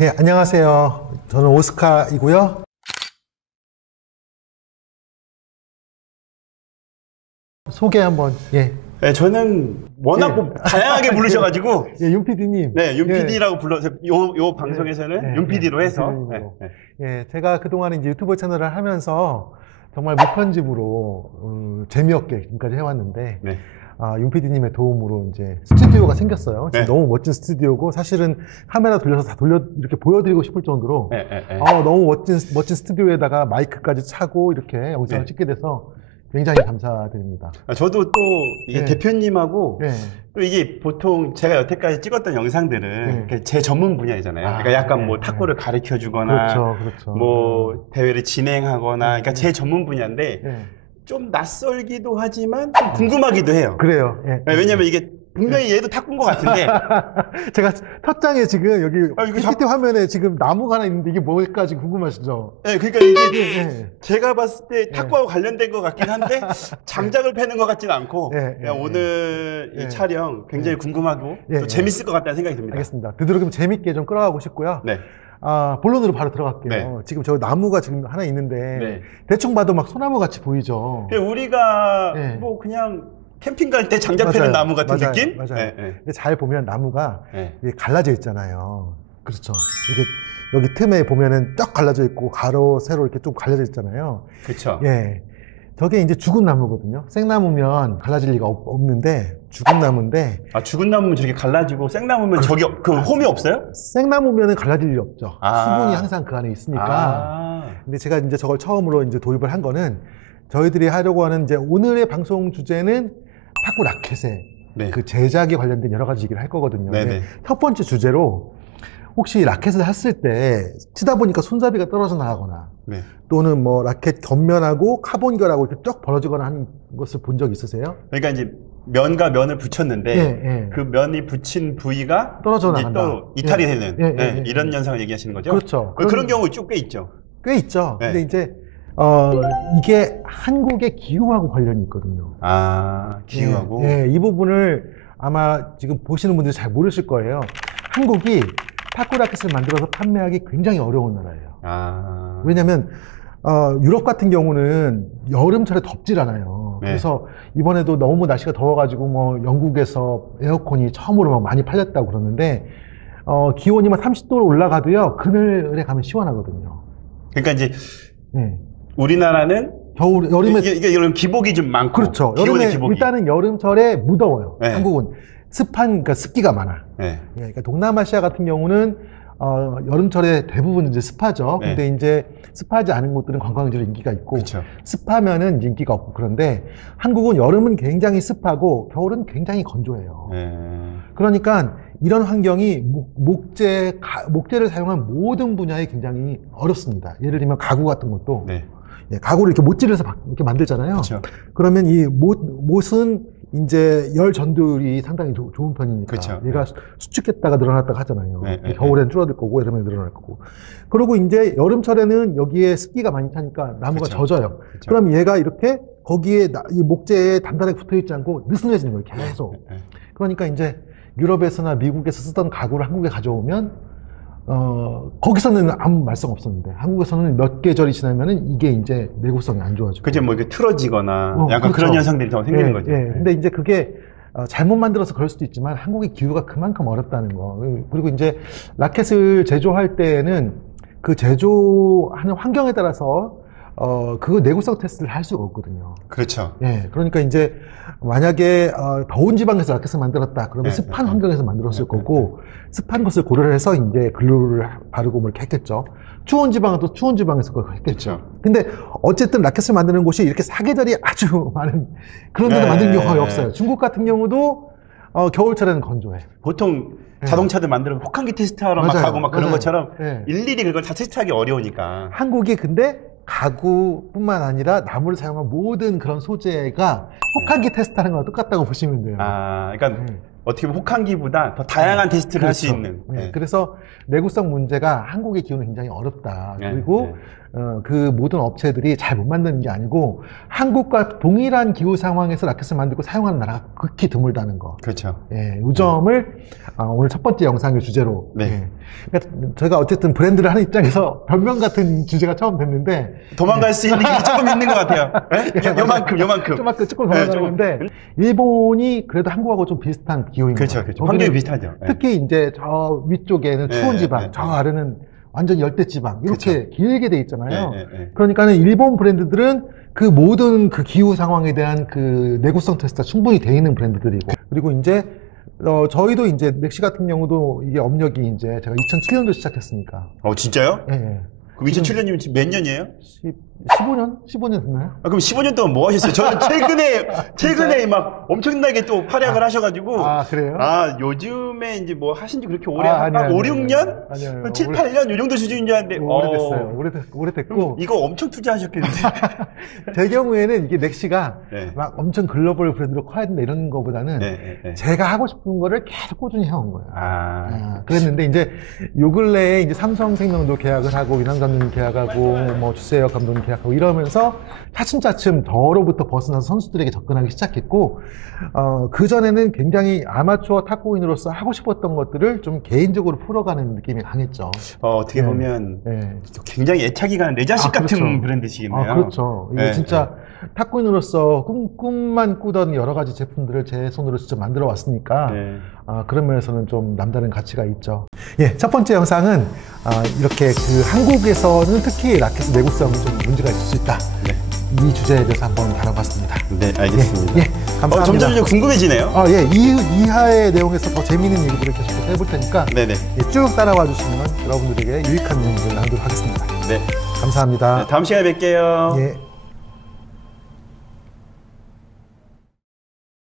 예, 안녕하세요. 저는 오스카이고요. 소개 한번, 예. 네, 저는 워낙 예. 뭐 다양하게 부르셔가지고. 예, 윤 PD님. 네, 윤 예. PD라고 불러서, 요 방송에서는 윤 PD로 해서. 예, 제가 그동안 이제 유튜브 채널을 하면서 정말 무편집으로, 재미없게 지금까지 해왔는데, 네. 윤 PD님의 도움으로 이제 스튜디오가 생겼어요. 지금 네. 너무 멋진 스튜디오고, 사실은 카메라 돌려서 다 이렇게 보여드리고 싶을 정도로, 네. 너무 멋진 스튜디오에다가 마이크까지 차고 이렇게 영상을 네. 찍게 돼서 굉장히 감사드립니다. 저도 또 이게 네. 대표님하고 네. 또 이게 보통 제가 여태까지 찍었던 영상들은 네. 제 전문 분야잖아요. 그러니까 약간 네. 뭐 탁구를 가르쳐 주거나 그렇죠. 뭐 대회를 진행하거나 그러니까 제 전문 분야인데 네. 좀 낯설기도 하지만 좀 궁금하기도 해요. 그래요. 예. 네, 왜냐면 이게 분명히 얘도 탁구인 것 같은데 제가 첫 장에 지금 여기 이거 PPT 화면에 지금 나무가 하나 있는데 이게 뭘까 지금 궁금하시죠? 네, 그러니까 이게 예. 제가 봤을 때 탁구하고 관련된 것 같긴 한데 장작을 패는 것 같지는 않고 그냥 오늘 이 촬영 굉장히 궁금하고 또 재밌을 것 같다는 생각이 듭니다. 알겠습니다. 되도록이면 재밌게 좀 끌어가고 싶고요. 네. 본론으로 바로 들어갈게요. 네. 지금 저 나무가 지금 하나 있는데 네. 대충 봐도 막 소나무 같이 보이죠. 우리가 네. 뭐 그냥 캠핑 갈 때 장작 패는 나무 같은 느낌? 맞아요. 네. 근데 잘 보면 나무가 네. 이게 갈라져 있잖아요. 그렇죠. 이게 여기 틈에 보면은 쫙 갈라져 있고 가로 세로 이렇게 좀 갈라져 있잖아요. 그렇죠. 예. 저게 이제 죽은 나무거든요. 생나무면 갈라질 리가 없는데 죽은 나무인데. 죽은 나무면 저렇게 갈라지고 생나무면 저기 홈이 없어요? 생나무면은 갈라질 일이 없죠. 수분이 항상 그 안에 있으니까. 근데 제가 이제 저걸 처음으로 이제 도입을 한 거는 저희들이 하려고 하는 이제 오늘의 방송 주제는 탁구 라켓의 그 제작에 관련된 여러 가지 얘기를 할 거거든요. 첫 번째 주제로 혹시 라켓을 했을 때 치다 보니까 손잡이가 떨어져 나가거나 또는 뭐 라켓 겉면하고 카본 결하고 이렇게 쭉 벌어지거나 하는 것을 본 적 있으세요? 그러니까 이제 면과 면을 붙였는데 그 면이 붙인 부위가 떨어져 나간다. 또 이탈이 되는 이런 현상을 얘기하시는 거죠? 그렇죠. 그런 경우 꽤 있죠. 꽤 있죠. 근데 이제 이게 한국의 기후하고 관련이 있거든요. 기후하고? 이 부분을 아마 지금 보시는 분들이 잘 모르실 거예요. 한국이 탁구 라켓을 만들어서 판매하기 굉장히 어려운 나라예요. 왜냐면 유럽 같은 경우는 여름철에 덥질 않아요. 그래서 이번에도 너무 날씨가 더워가지고 뭐 영국에서 에어컨이 처음으로 막 많이 팔렸다고 그러는데 기온이 막 30도로 올라가도요 그늘에 가면 시원하거든요. 그러니까 이제 우리나라는 여름에 이게 기복이 좀 많고 그렇죠. 여름에 일단은 여름철에 무더워요. 한국은 그러니까 습기가 많아. 그러니까 동남아시아 같은 경우는 여름철에 대부분 이제 습하죠. 근데 이제 습하지 않은 곳들은 관광지로 인기가 있고 습하면은 이제 인기가 없고 그런데 한국은 여름은 굉장히 습하고 겨울은 굉장히 건조해요. 그러니까 이런 환경이 목재를 사용한 모든 분야에 굉장히 어렵습니다. 예를 들면 가구 같은 것도 가구를 이렇게 못질해서 이렇게 만들잖아요. 그러면 이 못은 이제 열 전도율이 상당히 좋은 편이니까 얘가 수축했다가 늘어났다가 하잖아요. 겨울엔 줄어들 거고 여름에 늘어날 거고. 그리고 이제 여름철에는 여기에 습기가 많이 차니까 나무가 젖어요. 그럼 얘가 이렇게 거기에 이 목재에 단단하게 붙어 있지 않고 느슨해지는 거예요. 계속. 그러니까 이제 유럽에서나 미국에서 쓰던 가구를 한국에 가져오면 거기서는 아무 말썽 없었는데 한국에서는 몇 계절이 지나면은 이게 이제 내구성이 안 좋아지고 그게 뭐 이렇게 틀어지거나 약간 그런 현상들이 더 생기는 거죠. 근데 이제 그게 잘못 만들어서 그럴 수도 있지만 한국의 기후가 그만큼 어렵다는 거. 그리고 이제 라켓을 제조할 때에는 그 제조하는 환경에 따라서 그 내구성 테스트를 할 수가 없거든요. 그렇죠. 그러니까 이제 만약에 더운 지방에서 라켓을 만들었다 그러면 습한 환경에서 만들었을 거고 습한 것을 고려를 해서 이제 글루를 바르고 뭐 이렇게 했겠죠. 추운 지방은 또 추운 지방에서 그걸 했겠죠. 근데 어쨌든 라켓을 만드는 곳이 이렇게 사계절이 아주 많은 그런 데서 만드는 경우가 거의 없어요. 중국 같은 경우도 겨울철에는 건조해. 보통 자동차들 만드는 혹한기 테스트하러 막 가고 막 그런 것처럼 일일이 그걸 다 테스트하기 어려우니까. 한국이 근데 가구뿐만 아니라 나무를 사용한 모든 그런 소재가 혹한기 테스트하는 거랑 똑같다고 보시면 돼요. 그러니까 어떻게 보면 혹한기보다 더 다양한 테스트를 할 수 있는. 그래서 내구성 문제가 한국의 기후는 굉장히 어렵다. 그리고 그 모든 업체들이 잘 못 만드는 게 아니고 한국과 동일한 기후 상황에서 라켓을 만들고 사용하는 나라가 극히 드물다는 거. 그렇죠. 이 점을 오늘 첫 번째 영상의 주제로 그러니까 제가 어쨌든 브랜드를 하는 입장에서 변명 같은 주제가 처음 됐는데 도망갈 수 있는 게 조금 있는 것 같아요. 요만큼. 조금 도망가는데 일본이 그래도 한국하고 좀 비슷한 기후인 거예요. 그렇죠. 환경이 비슷하죠. 특히 이제 저 위쪽에는 추운 지방, 저 아래는 완전 열대 지방 이렇게 길게 돼 있잖아요. 그러니까는 일본 브랜드들은 그 모든 그 기후 상황에 대한 그 내구성 테스트가 충분히 돼 있는 브랜드들이고, 그리고 이제 저희도 이제 넥시 같은 경우도 이게 업력이 이제 제가 2007년도 시작했으니까. 진짜요? 네. 그럼 2007년이면 지금 몇 년이에요? 15년 됐나요? 그럼 15년 동안 뭐 하셨어요? 저는 최근에 막 엄청나게 또 활약을 하셔가지고. 그래요? 요즘에 이제 뭐 하신 지 그렇게 오래, 한 5, 6년? 아니요. 7, 8년? 요 정도 수준인 줄 알았는데. 오래됐어요. 오래됐고. 이거 엄청 투자하셨겠는데. 제 경우에는 이게 넥시가 막 엄청 글로벌 브랜드로 커야 된다 이런 거보다는 제가 하고 싶은 거를 계속 꾸준히 해온 거예요. 그랬는데 이제 요 근래에 이제 삼성생명도 계약을 하고, 위난감독님 계약하고, 뭐 주세혁 감독님 계약하고 이러면서 차츰차츰 저로부터 벗어나서 선수들에게 접근하기 시작했고, 그전에는 굉장히 아마추어 탁구인으로서 하고 싶었던 것들을 좀 개인적으로 풀어가는 느낌이 강했죠. 어떻게 보면 굉장히 애착이 가는 내 자식 같은 브랜드시겠네요. 그렇죠. 이게 진짜 탁구인으로서 꿈만 꾸던 여러 가지 제품들을 제 손으로 직접 만들어 왔으니까 그런 면에서는 좀 남다른 가치가 있죠. 첫 번째 영상은 이렇게 그 한국에서는 특히 라켓의 내구성이 좀 문제가 있을 수 있다. 이 주제에 대해서 한번 다뤄봤습니다. 네, 알겠습니다. 감사합니다. 점점 궁금해지네요. 이하의 내용에서 더 재미있는 얘기들을 계속 해볼 테니까 쭉 따라와 주시면 여러분들에게 유익한 내용들을 나누도록 하겠습니다. 네. 감사합니다. 다음 시간에 뵐게요.